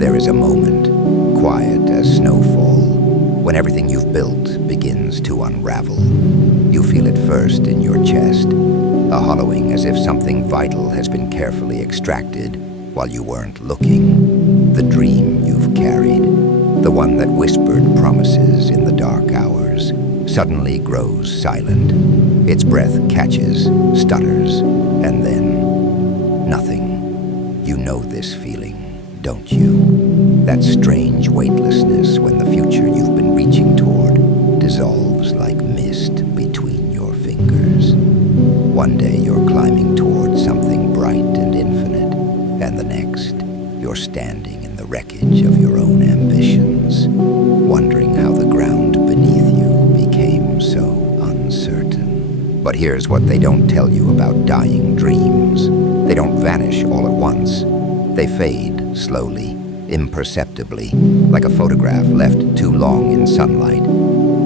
There is a moment, quiet as snowfall, when everything you've built begins to unravel. You feel it first in your chest, a hollowing as if something vital has been carefully extracted while you weren't looking. The dream you've carried, the one that whispered promises in the dark hours, suddenly grows silent. Its breath catches, stutters, and then nothing. You know this feeling, don't you? That strange weightlessness when the future you've been reaching toward dissolves like mist between your fingers. One day you're climbing towards something bright and infinite, and the next you're standing in the wreckage of your own ambitions, wondering how the ground beneath you became so uncertain. But here's what they don't tell you about dying dreams. They don't vanish all at once. They fade slowly, imperceptibly, like a photograph left too long in sunlight.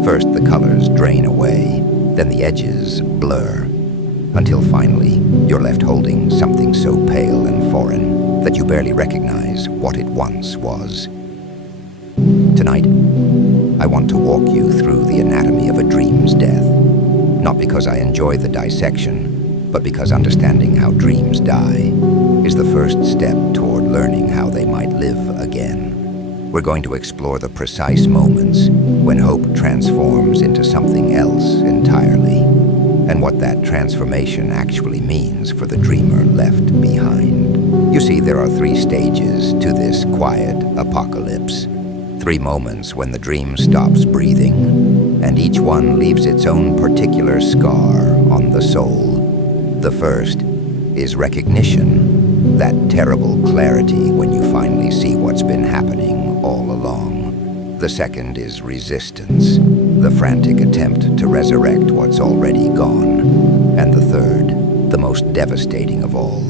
First the colors drain away, then the edges blur, until finally you're left holding something so pale and foreign that you barely recognize what it once was. Tonight, I want to walk you through the anatomy of a dream's death, not because I enjoy the dissection, but because understanding how dreams die is the first step toward learning how they might live again. We're going to explore the precise moments when hope transforms into something else entirely, and what that transformation actually means for the dreamer left behind. You see, there are 3 stages to this quiet apocalypse. 3 moments when the dream stops breathing, and each one leaves its own particular scar on the soul. The first is recognition, that terrible clarity when you finally see what's been happening all along. The second is resistance, the frantic attempt to resurrect what's already gone. And the third, the most devastating of all,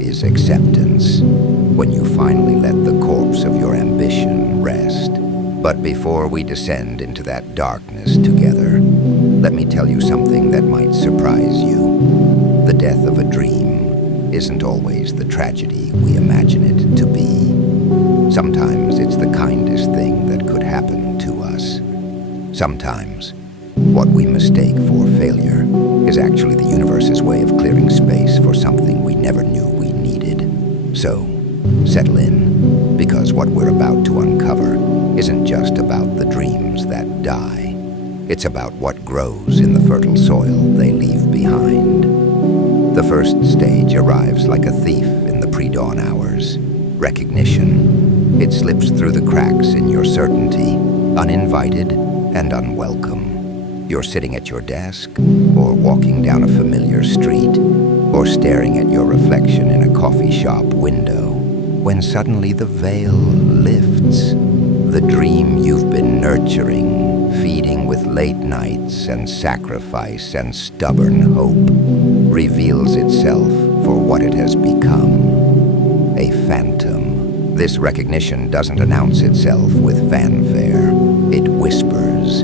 is acceptance, when you finally let the corpse of your ambition rest. But before we descend into that darkness together, let me tell you something that might surprise you. The death of a dream isn't always the tragedy we imagine it to be. Sometimes it's the kindest thing that could happen to us. Sometimes what we mistake for failure is actually the universe's way of clearing space for something we never knew we needed. So, settle in, because what we're about to uncover isn't just about the dreams that die. It's about what grows in the fertile soil they leave behind. The first stage arrives like a thief in the pre-dawn hours. Recognition. It slips through the cracks in your certainty, uninvited and unwelcome. You're sitting at your desk, or walking down a familiar street, or staring at your reflection in a coffee shop window, when suddenly the veil lifts. The dream you've been nurturing, feeding with late nights and sacrifice and stubborn hope, reveals itself for what it has become: a phantom. This recognition doesn't announce itself with fanfare. It whispers.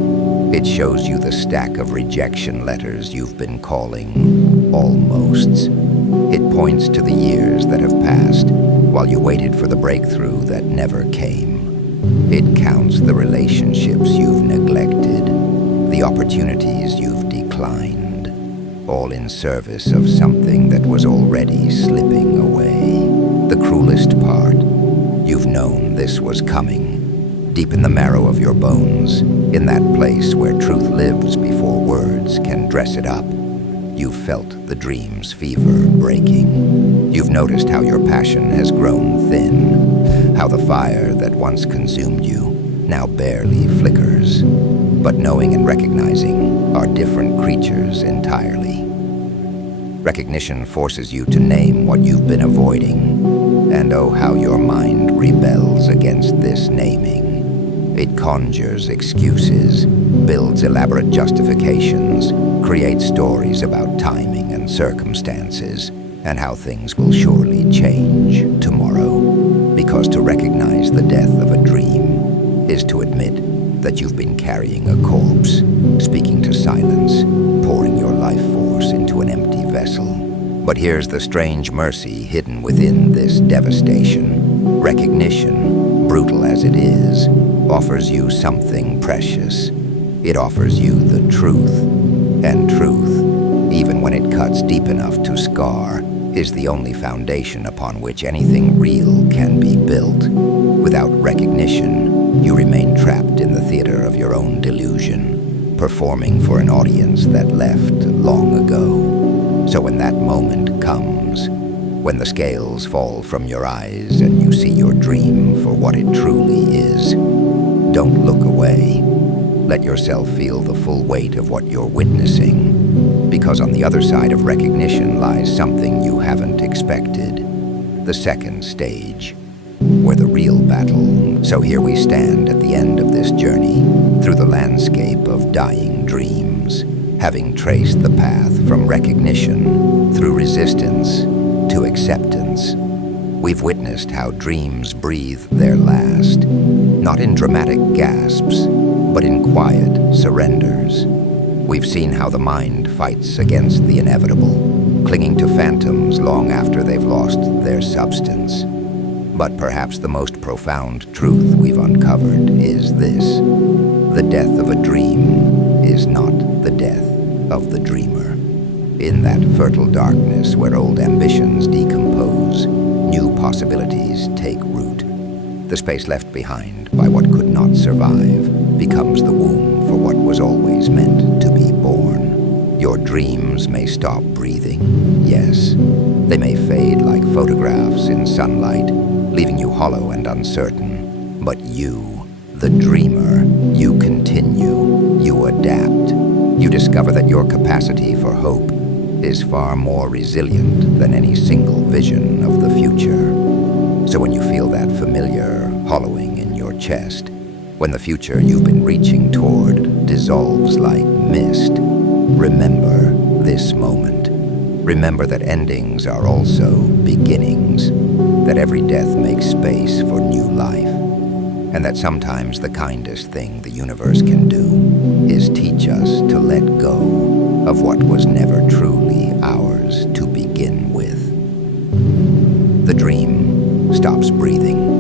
It shows you the stack of rejection letters you've been calling almosts. It points to the years that have passed while you waited for the breakthrough that never came. It counts the relationships you've neglected, the opportunities you've declined, all in service of something that was already slipping away. The cruelest part, you've known this was coming, deep in the marrow of your bones, in that place where truth lives before words can dress it up. You've felt the dream's fever breaking. You've noticed how your passion has grown thin, how the fire that once consumed you now barely flickers. But knowing and recognizing are different creatures entirely. Recognition forces you to name what you've been avoiding, and oh, how your mind rebels against this naming. It conjures excuses, builds elaborate justifications, creates stories about timing and circumstances, and how things will surely change tomorrow. Because to recognize the death of a dream is to admit that you've been carrying a corpse, speaking to silence, pouring your life force into an empty vessel. But here's the strange mercy hidden within this devastation. Recognition brutal as it is, offers you something precious. It offers you the truth. And truth, even when it cuts deep enough to scar, is the only foundation upon which anything real can be built. Without recognition, you remain trapped in the theater of your own delusion, performing for an audience that left long ago. So when that moment comes, when the scales fall from your eyes and you see your dream for what it truly is, don't look away. Let yourself feel the full weight of what you're witnessing, because on the other side of recognition lies something you haven't expected. The second stage, where the real battle. So here we stand at the end of this journey, through the landscape of dying dreams, having traced the path from recognition, through resistance, to acceptance. We've witnessed how dreams breathe their last, not in dramatic gasps, but in quiet surrenders. We've seen how the mind fights against the inevitable, clinging to phantoms long after they've lost their substance. But perhaps the most profound truth we've uncovered is this: the death of a dream is not the death of the dreamer. In that fertile darkness where old ambitions decompose, new possibilities take root. The space left behind by what could not survive becomes the womb for what was always meant to be born. Your dreams may stop breathing, yes. They may fade like photographs in sunlight, leaving you hollow and uncertain. But you, the dreamer, you continue, you adapt. You discover that your capacity for hope is far more resilient than any single vision of the future. So when you feel that familiar hollowing in your chest, when the future you've been reaching toward dissolves like mist, remember this moment. Remember that endings are also beginnings, that every death makes space for new life, and that sometimes the kindest thing the universe can do is teach us to let go of what was never truly ours to begin with. The dream stops breathing.